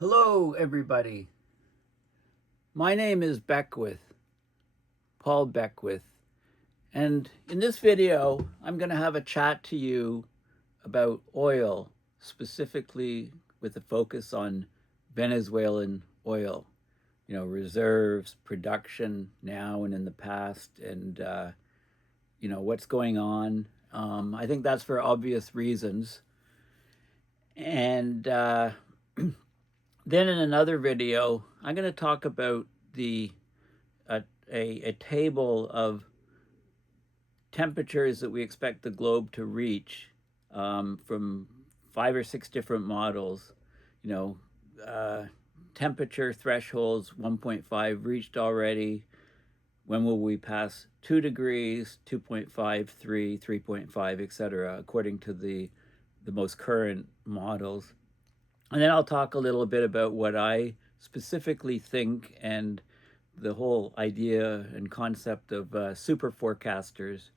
Hello, everybody. My name is Paul Beckwith, and in this video, I'm going to have a chat to you about oil, specifically with a focus on Venezuelan oil. Reserves, production now and in the past, and what's going on. I think that's for obvious reasons. And then in another video, I'm going to talk about the a table of temperatures that we expect the globe to reach from 5 or 6 different models. You know, temperature thresholds 1.5 reached already. When will we pass 2 degrees, 2.5, 3, 3.5, etc., according to the most current models. And then I'll talk a little bit about what I specifically think and the whole idea and concept of super forecasters.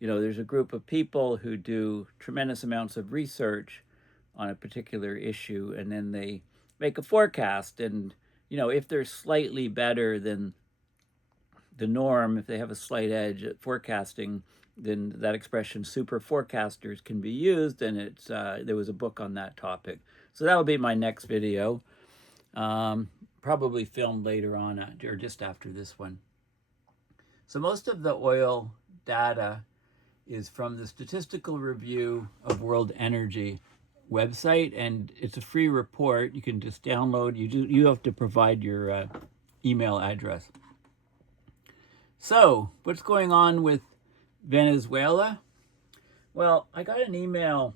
There's a group of people who do tremendous amounts of research on a particular issue, and then they make a forecast. And, if they're slightly better than the norm, if they have a slight edge at forecasting, then that expression super forecasters can be used. And there was a book on that topic. So that will be my next video, probably filmed later on or just after this one. So most of the oil data is from the Statistical Review of World Energy website, and it's a free report. You can just download. You have to provide your email address. So what's going on with Venezuela? Well, I got an email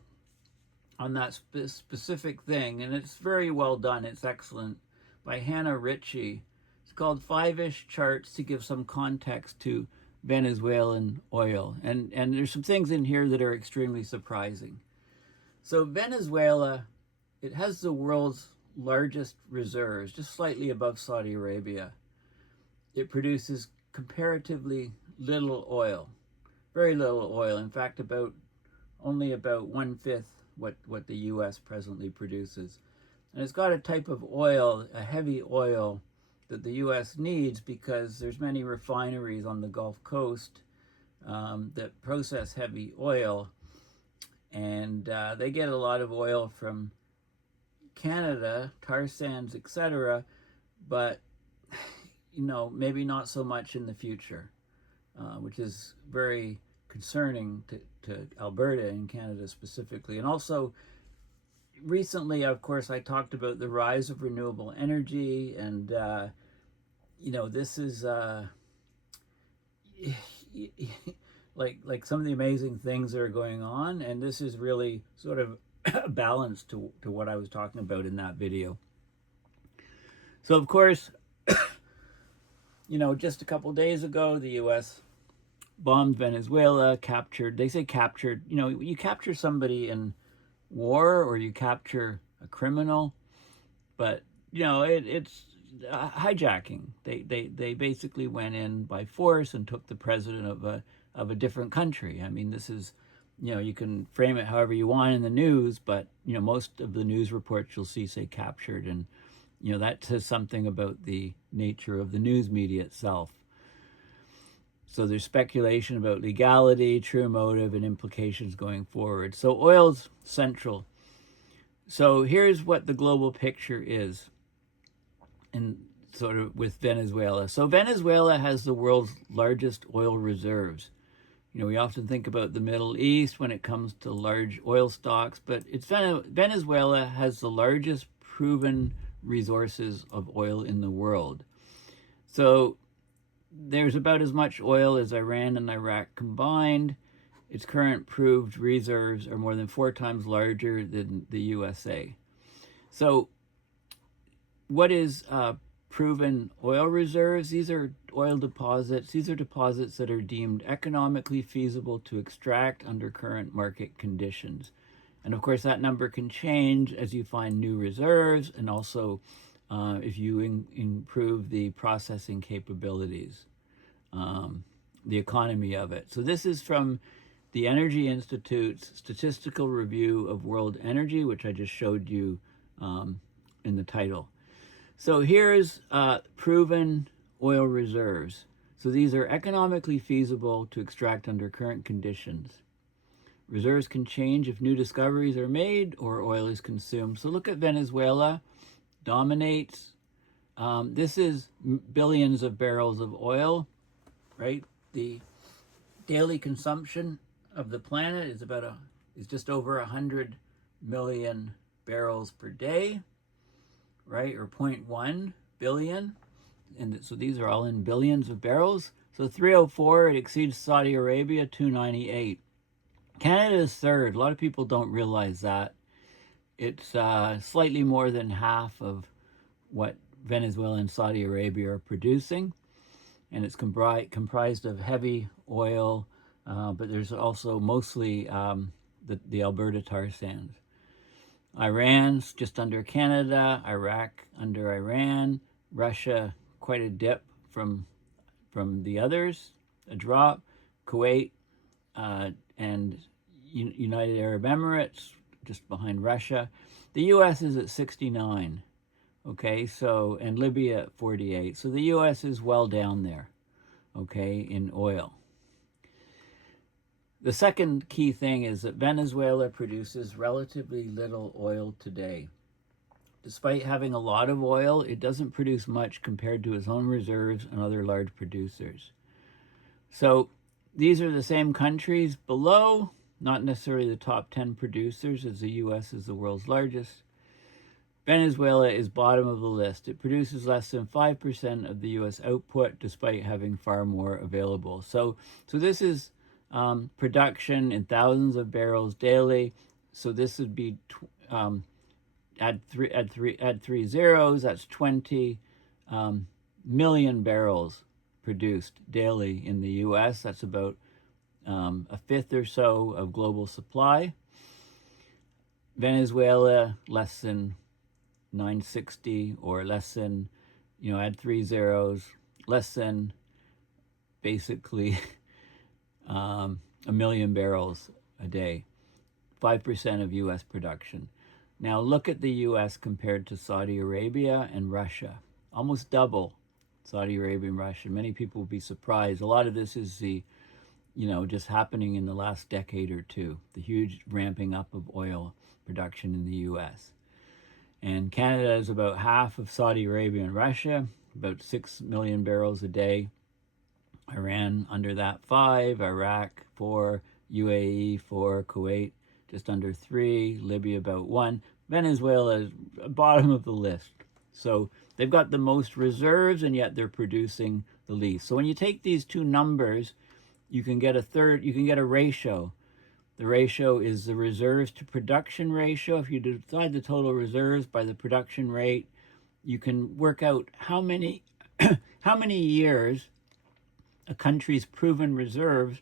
on that specific thing, and it's very well done. It's excellent, by Hannah Ritchie. It's called 5-ish Charts to Give Some Context to Venezuelan Oil. And there's some things in here that are extremely surprising. So Venezuela, it has the world's largest reserves, just slightly above Saudi Arabia. It produces comparatively little oil, very little oil. In fact, only about 1/5 what the U.S. presently produces. And it's got a type of oil, a heavy oil, that the U.S. needs because there's many refineries on the Gulf Coast that process heavy oil. And they get a lot of oil from Canada, tar sands, etc., but maybe not so much in the future, which is very concerning to Alberta and Canada specifically. And also, recently, of course, I talked about the rise of renewable energy, and this is like some of the amazing things that are going on, and this is really sort of a balance to what I was talking about in that video. So, of course, just a couple days ago, the U.S. bombed Venezuela, they say captured, you capture somebody in war or you capture a criminal, but, it's hijacking. They basically went in by force and took the president of a different country. I mean, this is, you can frame it however you want in the news, but, most of the news reports you'll see say captured, and, that says something about the nature of the news media itself. So there's speculation about legality, true motive, and implications going forward. So oil's central. So here's what the global picture is, and sort of with Venezuela. So Venezuela has the world's largest oil reserves. We often think about the Middle East when it comes to large oil stocks, but Venezuela has the largest proven resources of oil in the world. So there's about as much oil as Iran and Iraq combined. Its current proved reserves are more than 4 times larger than the USA. So what is proven oil reserves? These are oil deposits. These are deposits that are deemed economically feasible to extract under current market conditions. And of course, that number can change as you find new reserves, and also if you improve the processing capabilities, the economy of it. So this is from the Energy Institute's Statistical Review of World Energy, which I just showed you in the title. So here's proven oil reserves. So these are economically feasible to extract under current conditions. Reserves can change if new discoveries are made or oil is consumed. So look at Venezuela, dominates. This is billions of barrels of oil, right? The daily consumption of the planet is just over 100 million barrels per day, right? Or 0.1 billion. And so these are all in billions of barrels. So 304, it exceeds Saudi Arabia, 298. Canada is third. A lot of people don't realize that. It's slightly more than half of what Venezuela and Saudi Arabia are producing. And it's comprised of heavy oil, but there's also mostly the Alberta tar sands. Iran's just under Canada, Iraq under Iran, Russia quite a dip from the others, a drop, Kuwait and United Arab Emirates just behind Russia. The U.S. is at 69, okay, so, and Libya at 48. So the U.S. is well down there, okay, in oil. The second key thing is that Venezuela produces relatively little oil today. Despite having a lot of oil, it doesn't produce much compared to its own reserves and other large producers. So these are the same countries below, not necessarily the top 10 producers, as the U.S. is the world's largest. Venezuela is bottom of the list. It produces less than 5% of the U.S. output, despite having far more available. So this is production in thousands of barrels daily. So this would be add three zeros. That's 20 million barrels produced daily in the U.S. That's about a fifth or so of global supply. Venezuela, less than 960, or less than, add three zeros, less than basically a million barrels a day, 5% of U.S. production. Now look at the U.S. compared to Saudi Arabia and Russia, almost double Saudi Arabia and Russia. Many people will be surprised. A lot of this is just happening in the last decade or two, the huge ramping up of oil production in the U.S. And Canada is about half of Saudi Arabia and Russia, about 6 million barrels a day. Iran under that 5, Iraq 4, UAE 4, Kuwait just under 3, Libya about 1. Venezuela is bottom of the list. So they've got the most reserves, and yet they're producing the least. So when you take these two numbers, you can get a ratio. The ratio is the reserves to production ratio. If you divide the total reserves by the production rate, you can work out how many years a country's proven reserves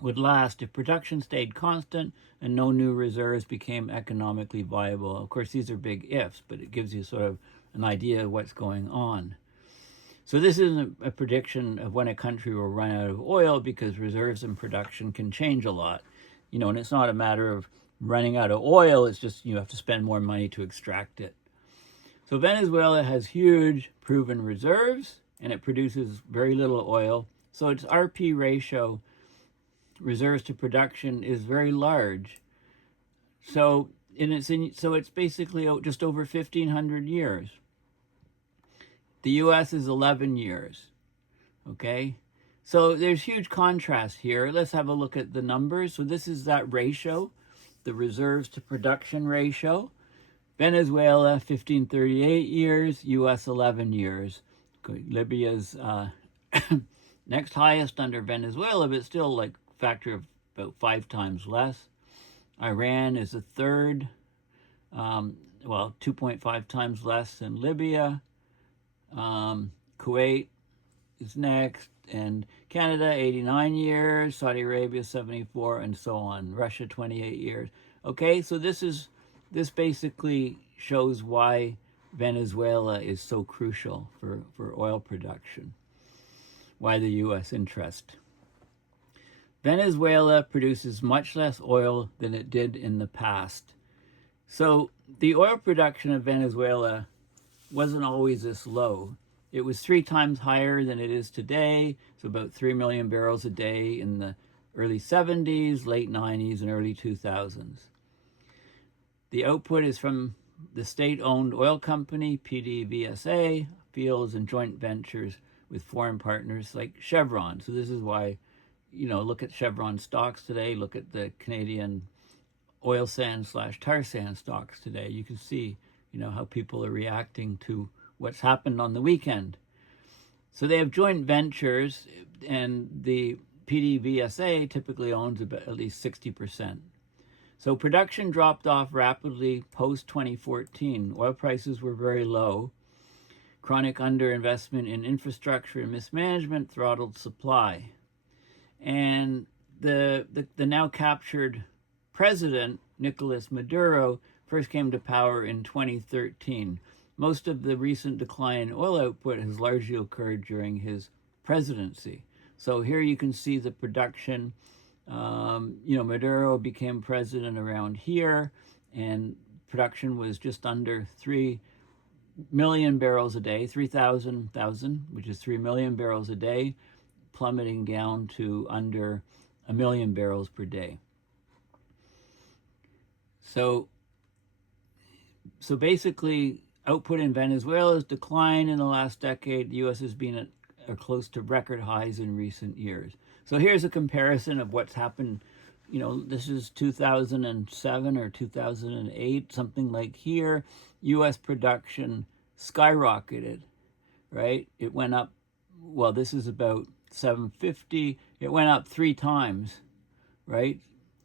would last if production stayed constant and no new reserves became economically viable. Of course, these are big ifs, but it gives you sort of an idea of what's going on. So this isn't a prediction of when a country will run out of oil, because reserves and production can change a lot. And it's not a matter of running out of oil, it's just you have to spend more money to extract it. So Venezuela has huge proven reserves, and it produces very little oil. So its RP ratio, reserves to production, is very large. So it's basically just over 1,500 years. The U.S. is 11 years. Okay, so there's huge contrast here. Let's have a look at the numbers. So this is that ratio, the reserves to production ratio. Venezuela 1,538 years, U.S. 11 years. Libya's next highest under Venezuela, but still like factor of about 5 times less. Iran is a third, 2.5 times less than Libya. Kuwait is next, and Canada 89 years, Saudi Arabia 74, and so on. Russia 28 years. Okay, so this basically shows why Venezuela is so crucial for oil production, why the U.S. interest. Venezuela produces much less oil than it did in the past. So the oil production of Venezuela wasn't always this low. It was 3 times higher than it is today, so about 3 million barrels a day in the early 70s, late 90s, and early 2000s. The output is from the state-owned oil company, PDVSA, fields and joint ventures with foreign partners like Chevron. So this is why, look at Chevron stocks today, look at the Canadian oil sands / tar sand stocks today. You can see, how people are reacting to what's happened on the weekend. So they have joint ventures, and the PDVSA typically owns about at least 60%. So production dropped off rapidly post-2014. Oil prices were very low. Chronic underinvestment in infrastructure and mismanagement throttled supply. And the now captured president, Nicolas Maduro, first came to power in 2013. Most of the recent decline in oil output has largely occurred during his presidency. So here you can see the production. Maduro became president around here, and production was just under 3 million barrels a day, 3,000, which is 3 million barrels a day, plummeting down to under 1 million barrels per day. So basically, output in Venezuela has declined in the last decade. The U.S. has been at close to record highs in recent years. So here's a comparison of what's happened. This is 2007 or 2008, something like here. U.S. production skyrocketed, right? It went up, well, this is about 750. It went up 3 times, right,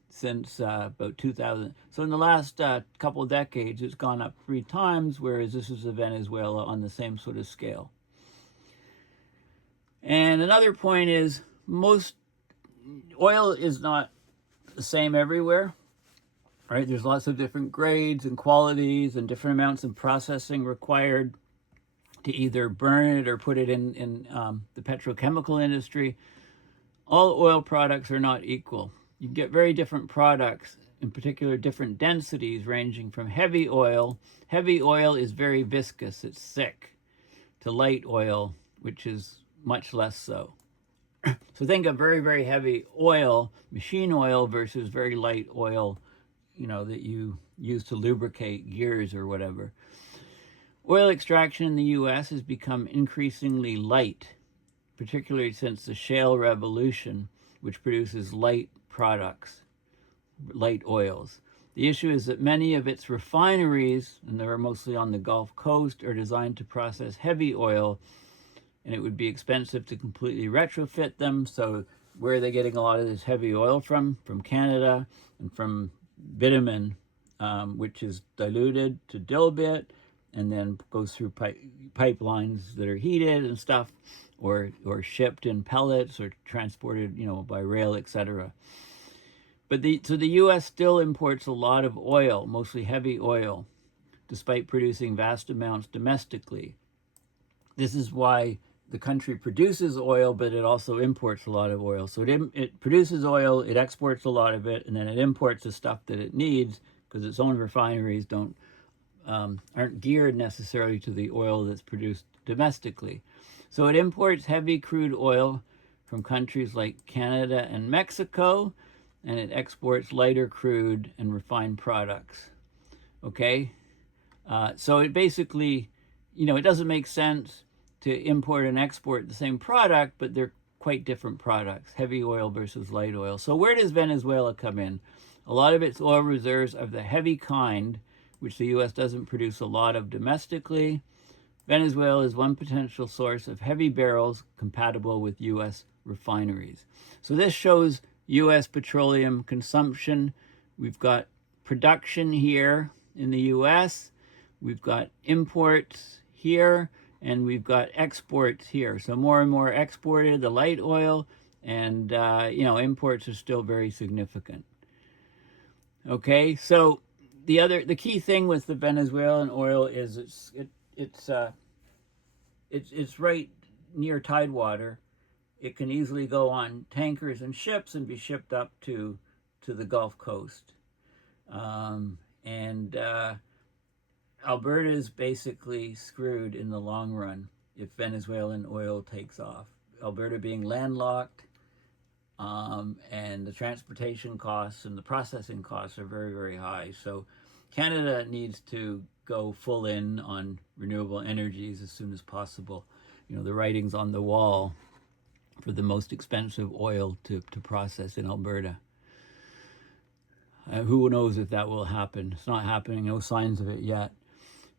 since about 2000. So in the last couple of decades, it's gone up 3 times, whereas this is Venezuela on the same sort of scale. And another point is, most oil is not the same everywhere, right? There's lots of different grades and qualities and different amounts of processing required to either burn it or put it in the petrochemical industry. All oil products are not equal. You get very different products, in particular different densities, ranging from heavy oil. Heavy oil is very viscous, it's thick, to light oil, which is much less so. So think of very, very heavy oil, machine oil, versus very light oil, that you use to lubricate gears or whatever. Oil extraction in the U.S. has become increasingly light, particularly since the shale revolution, which produces light products, light oils. The issue is that many of its refineries, and they're mostly on the Gulf Coast, are designed to process heavy oil, and it would be expensive to completely retrofit them. So where are they getting a lot of this heavy oil from? From Canada and from bitumen, which is diluted to dilbit and then goes through pipelines that are heated and stuff, or shipped in pellets or transported, by rail, etc. So the U.S. still imports a lot of oil, mostly heavy oil, despite producing vast amounts domestically. This is why the country produces oil, but it also imports a lot of oil. So it produces oil, it exports a lot of it, and then it imports the stuff that it needs, because its own refineries aren't geared necessarily to the oil that's produced domestically. So it imports heavy crude oil from countries like Canada and Mexico, and it exports lighter crude and refined products. Okay? So it basically, it doesn't make sense to import and export the same product, but they're quite different products, heavy oil versus light oil. So where does Venezuela come in? A lot of its oil reserves are the heavy kind, which the U.S. doesn't produce a lot of domestically. Venezuela is one potential source of heavy barrels compatible with U.S. refineries. So this shows U.S. petroleum consumption. We've got production here in the U.S., we've got imports here, and we've got exports here. So more and more exported, the light oil, and imports are still very significant. Okay, so the key thing with the Venezuelan oil is it's right near tidewater. It can easily go on tankers and ships and be shipped up to the Gulf Coast. And Alberta is basically screwed in the long run if Venezuelan oil takes off. Alberta being landlocked, and the transportation costs and the processing costs are very, very high. So Canada needs to go full in on renewable energies as soon as possible. You know, the writing's on the wall for the most expensive oil to process in Alberta. Who knows if that will happen? It's not happening, no signs of it yet.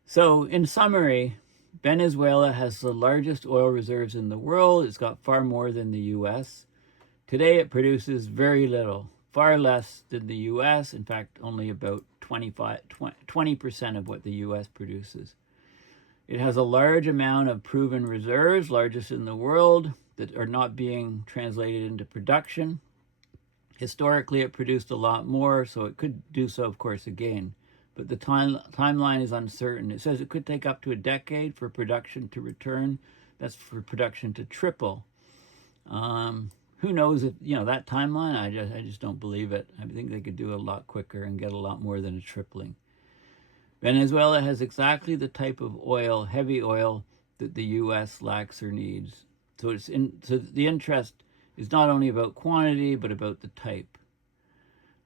So, in summary, Venezuela has the largest oil reserves in the world. It's got far more than the US. Today, it produces very little, far less than the US. In fact, only about 20% of what the US produces. It has a large amount of proven reserves, largest in the world, that are not being translated into production. Historically, it produced a lot more, so it could do so, of course, again. But the timeline is uncertain. It says it could take up to a decade for production to return. That's for production to triple. Who knows if, that timeline? I just don't believe it. I think they could do it a lot quicker and get a lot more than a tripling. Venezuela has exactly the type of oil, heavy oil, that the U.S. lacks or needs. So so the interest is not only about quantity, but about the type.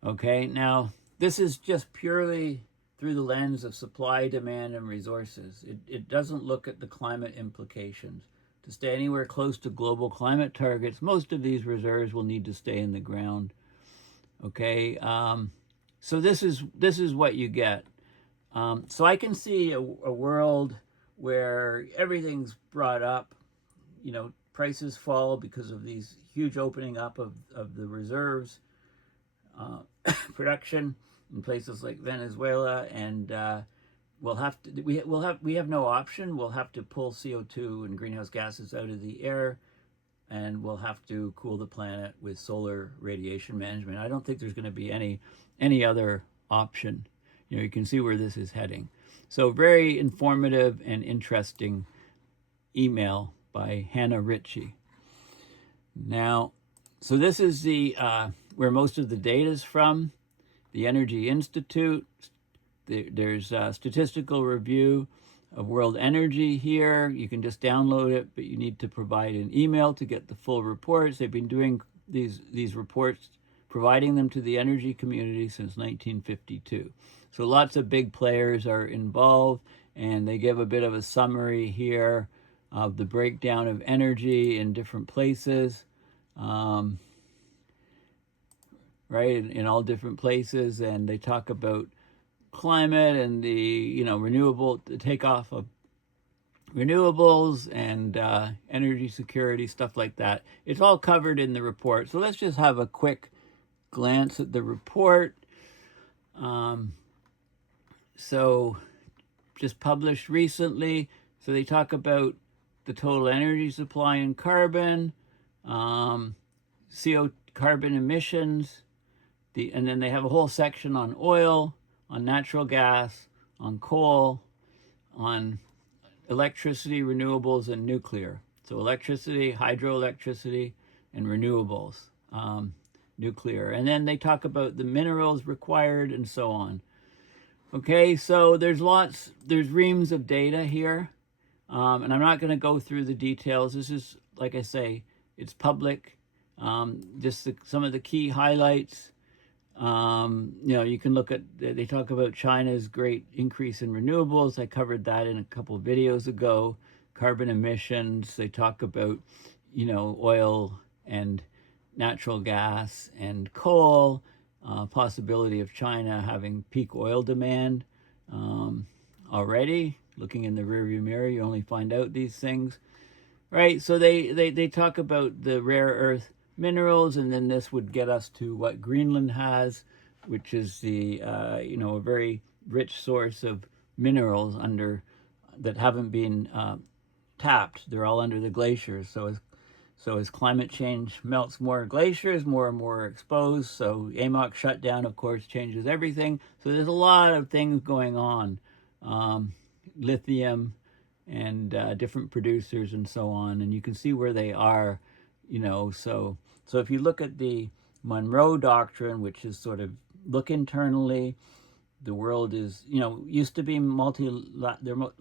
Okay, now this is just purely through the lens of supply, demand, and resources. It doesn't look at the climate implications. To stay anywhere close to global climate targets, most of these reserves will need to stay in the ground. Okay, so this is what you get. So I can see a world where everything's brought up, prices fall because of these huge opening up of the reserves, production in places like Venezuela, and we have no option. We'll have to pull CO2 and greenhouse gases out of the air, and we'll have to cool the planet with solar radiation management. I don't think there's going to be any other option. You can see where this is heading. So very informative and interesting email by Hannah Ritchie. Now, so this is the where most of the data is from, the Energy Institute. There's a statistical review of world energy here. You can just download it, but you need to provide an email to get the full reports. They've been doing these reports, providing them to the energy community since 1952. So lots of big players are involved, and they give a bit of a summary here of the breakdown of energy in different places, right, in all different places, and they talk about climate and the the takeoff of renewables and energy security, stuff like that. It's all covered in the report. So let's just have a quick glance at the report. So just published recently. So they talk about the total energy supply and carbon, CO carbon emissions, and then they have a whole section on oil, on natural gas, on coal, on electricity, renewables, and nuclear. So electricity, hydroelectricity, and renewables, nuclear. And then they talk about the minerals required and so on. Okay, so there's reams of data here, and I'm not going to go through the details. This is, like I say, it's public. Just some of the key highlights. You can look at, they talk about China's great increase in renewables. I covered that in a couple of videos ago. Carbon emissions. They talk about, oil and natural gas and coal. Possibility of China having peak oil demand already. Looking in the rearview mirror, you only find out these things, right? So they talk about the rare earth minerals, and then this would get us to what Greenland has, which is the a very rich source of minerals that haven't been tapped. They're all under the glaciers. So as climate change melts more glaciers, more and more are exposed. So AMOC shutdown, of course, changes everything. So there's a lot of things going on, lithium and different producers and so on. And you can see where they are, So if you look at the Monroe Doctrine, which is sort of look internally, the world is, used to be multilateral,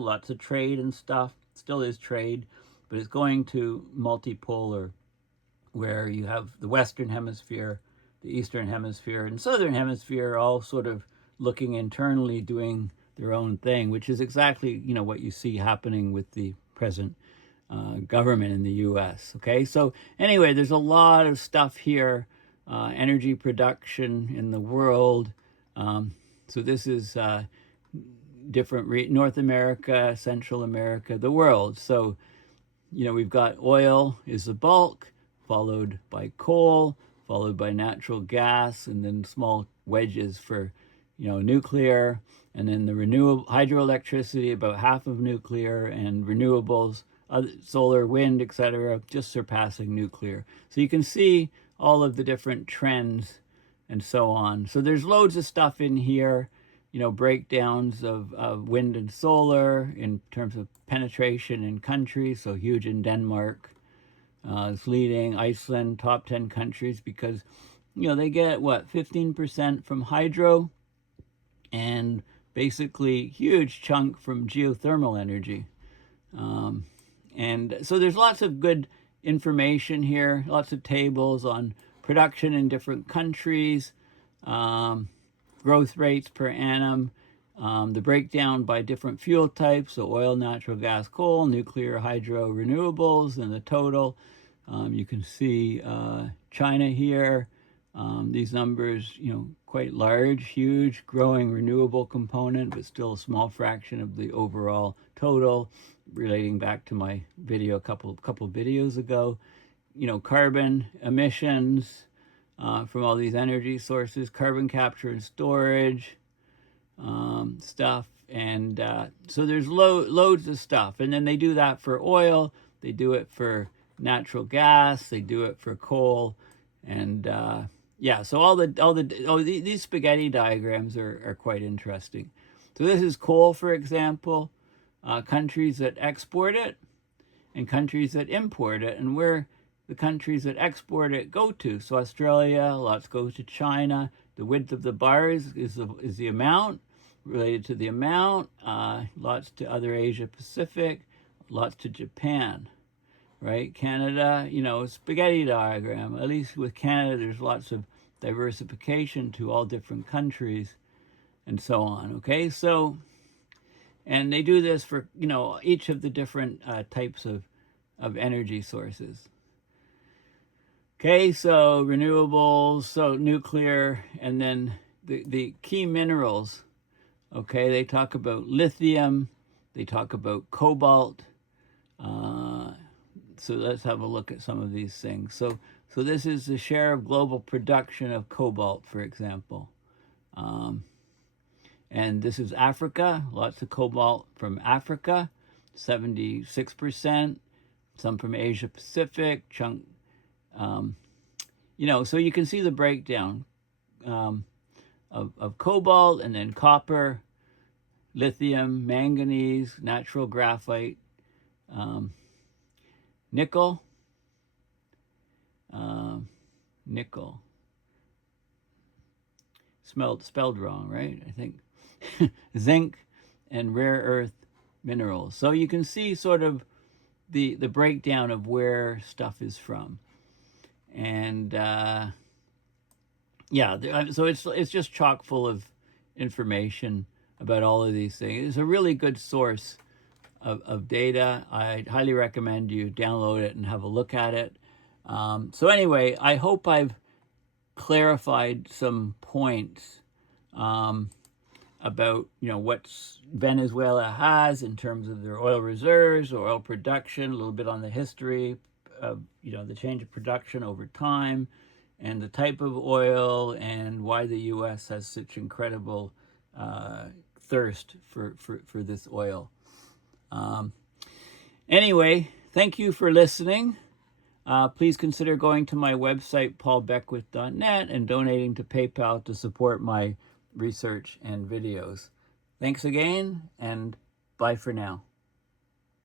lots of trade and stuff, still is trade, but it's going to multipolar, where you have the Western Hemisphere, the Eastern Hemisphere, and Southern Hemisphere all sort of looking internally, doing their own thing, which is exactly, what you see happening with the present government in the U.S. Okay, so anyway, there's a lot of stuff here, energy production in the world. So this is different North America, Central America, the world. So, we've got oil is the bulk, followed by coal, followed by natural gas, and then small wedges for, nuclear, and then the renewable hydroelectricity, about half of nuclear, and renewables, solar, wind, etc., just surpassing nuclear. So you can see all of the different trends and so on. So there's loads of stuff in here, breakdowns of wind and solar in terms of penetration in countries. So huge in Denmark, it's leading. Iceland, top 10 countries, because, they get, 15% from hydro, and basically huge chunk from geothermal energy. And so there's lots of good information here, lots of tables on production in different countries, growth rates per annum, the breakdown by different fuel types, so oil, natural gas, coal, nuclear, hydro, renewables, and the total. You can see China here. These numbers, quite large, huge, growing renewable component, but still a small fraction of the overall total, relating back to my video a couple videos ago. Carbon emissions from all these energy sources, carbon capture and storage stuff. And so there's loads of stuff. And then they do that for oil, they do it for natural gas, they do it for coal, and yeah, so these spaghetti diagrams are quite interesting. So this is coal, for example, countries that export it and countries that import it, and where the countries that export it go to. So Australia, lots go to China. The width of the bars is the amount, related to the amount, lots to other Asia Pacific, lots to Japan. Right, Canada, spaghetti diagram. At least with Canada, there's lots of diversification to all different countries and so on. Okay, so, and they do this for, each of the different types of energy sources. Okay, so renewables, so nuclear, and then the key minerals. Okay, they talk about lithium, they talk about cobalt. So let's have a look at some of these things. So this is the share of global production of cobalt, for example. And this is Africa, lots of cobalt from Africa, 76%, some from Asia Pacific, chunk, so you can see the breakdown of cobalt, and then copper, lithium, manganese, natural graphite, nickel, spelled wrong, right? I think zinc, and rare earth minerals. So you can see sort of the breakdown of where stuff is from, and yeah, so it's just chock full of information about all of these things. It's a really good source of data. I highly recommend you download it and have a look at it. So anyway, I hope I've clarified some points about what Venezuela has in terms of their oil reserves or oil production, a little bit on the history of the change of production over time, and the type of oil, and why the U.S. has such incredible thirst for this oil. Anyway, thank you for listening. Please consider going to my website, paulbeckwith.net, and donating to PayPal to support my research and videos. Thanks again, and bye for now.